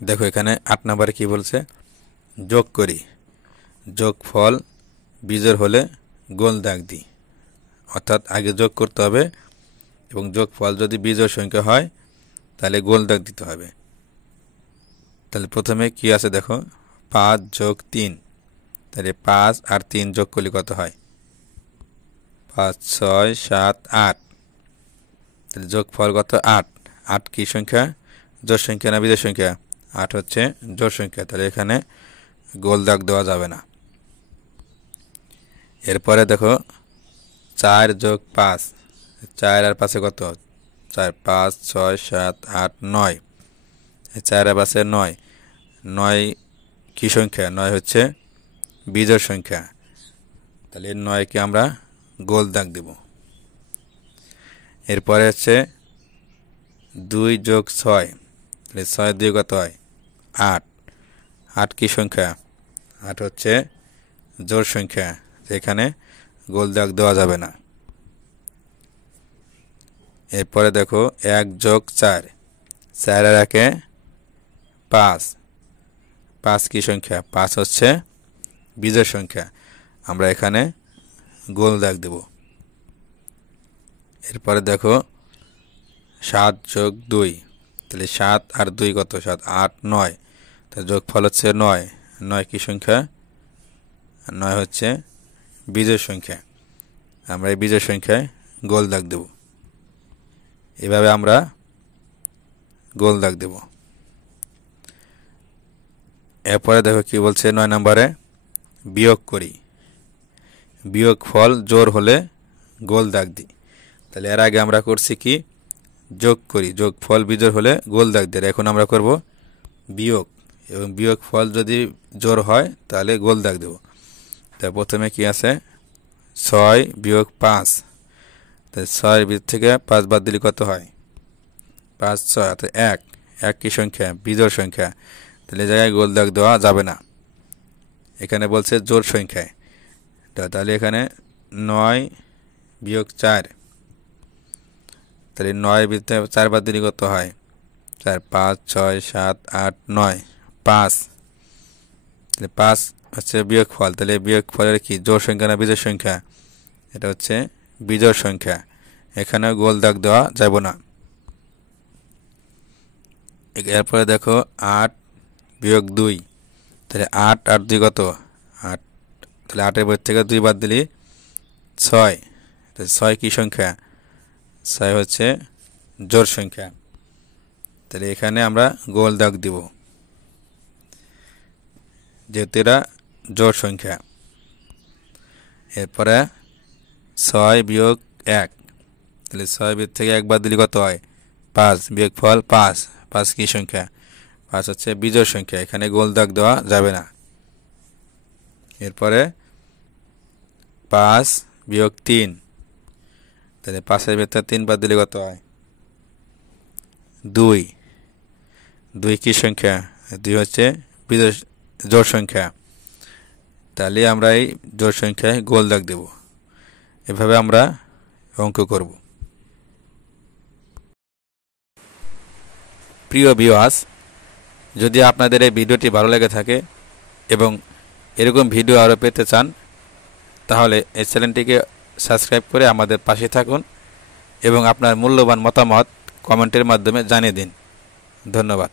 দেখো এখানে 8 নম্বরে কি বলছে, যোগ করি, যোগফল বিজোড় হলে গোল দাগ দিই। অর্থাৎ আগে যোগ করতে হবে এবং যোগফল যদি বিজোড় সংখ্যা হয় তাহলে গোল দাগ দিতে হবে। তাহলে প্রথমে কি আছে দেখো, 5 যোগ 3, তাহলে 5 আর 3 যোগ করলে কত হয়, 5 6 7 8, তাহলে যোগফল কত 8। 8 কি সংখ্যা, জোড় সংখ্যা না বিজোড় সংখ্যা? 8 হচ্ছে জোড় সংখ্যা, তাহলে এখানে গোল দাগ দেওয়া যাবে না। এরপরে দেখো 4 যোগ 5, 4 আর 5 কত, 4 5 6 7 8 9, 4 আর 5 9, 9 কি সংখ্যা, 9 হচ্ছে বিজোড় সংখ্যা, তাহলে 9কে আমরা গোল দাগ দেব। এরপরে হচ্ছে 2 যোগ 6, তাহলে 6 দিয়ে কত হয় 8, 8 কি সংখ্যা, 8 হচ্ছে জোড় সংখ্যা, এখানে গোল দাগ দেওয়া যাবে না। এরপরে দেখো 1 যোগ 4, 4 আর 1 5, 5 কি সংখ্যা, 5 হচ্ছে বিজোড় সংখ্যা, আমরা এখানে গোল দাগ দেব। এরপরে দেখো 7 যোগ 2, তাহলে 7 আর 2 কত, 7 8 9, তাহলে যোগফল হচ্ছে 9, 9 কি সংখ্যা, 9 হচ্ছে বিজোড় সংখ্যা, আমরা এই বিজোড় সংখ্যায় গোল দাগ দেব। এভাবে আমরা গোল দাগ দেব। এরপরে দেখো কি বলছে 9 নম্বরে, বিয়োগ করি, বিয়োগ ফল জোড় হলে গোল দাগ দিই। তাহলে এর আগে আমরা করছি কি, যোগ করি, যোগ ফল বিজোড় হলে গোল দাগ দিই। এখন আমরা করব বিয়োগ, এবং বিয়োগ ফল যদি জোড় হয় তাহলে গোল দাগ দেব। তা প্রথমে কি আছে, 6 বিয়োগ 5, তাহলে 6 থেকে 5 বাদ দিলে কত হয়, 5 6, তো 1, 1 কি সংখ্যা, বিজোড় সংখ্যা, তাহলে এই জায়গায় গোল দাগ দেওয়া যাবে না, এখানে বলছে জোড় সংখ্যায়। তাহলে এখানে 9 বিয়োগ 4, তাহলে 9 থেকে 4 বাদ দিলে কত হয়, 4 5 6 7 8 9 5, তাহলে 5 হচ্ছে বিয়োগ ফল, তাহলে বিয়োগ ফলের কি জোড় সংখ্যা না বিজোড় সংখ্যা, এটা হচ্ছে বিজোড় সংখ্যা, এখানে গোল দাগ দেওয়া যাবে না। এরপরে দেখো 8 বিয়োগ 2, তাহলে 8 আর 2 কত, 8, তাহলে 8 এর বই থেকে 2 বাদ দিলে 6, তাহলে 6 কি সংখ্যা, 6 হচ্ছে জোড় সংখ্যা, তাহলে এখানে আমরা গোল দাগ দিব, যেহেতু এরা জোড় সংখ্যা। এরপরে 6 বিয়োগ 1, তাহলে 6 বিয়োগ থেকে 1 বাদ দিলে কত হয়, 5, বিয়োগ ফল 5, 5 কি সংখ্যা, 5 হচ্ছে বিজোড় সংখ্যা, এখানে গোল দাগ দেওয়া যাবে না। এরপরে 5 বিয়োগ 3, তাহলে 5 এর ভেতর 3 বাদ দিলে কত হয়, 2, 2 কি সংখ্যা, 2 হচ্ছে বিজোড় জোড় সংখ্যা, তাহলে আমরা এই জোড় সংখ্যায় গোল দাগ দেব। এভাবে আমরা অঙ্ক করব। প্রিয় ভিউয়ার্স, যদি আপনাদের এই ভিডিওটি ভালো লেগে থাকে এবং এরকম ভিডিও আরও পেতে চান, তাহলে এই চ্যানেলটিকে সাবস্ক্রাইব করে আমাদের পাশে থাকুন এবং আপনার মূল্যবান মতামত কমেন্টের মাধ্যমে জানিয়ে দিন। ধন্যবাদ।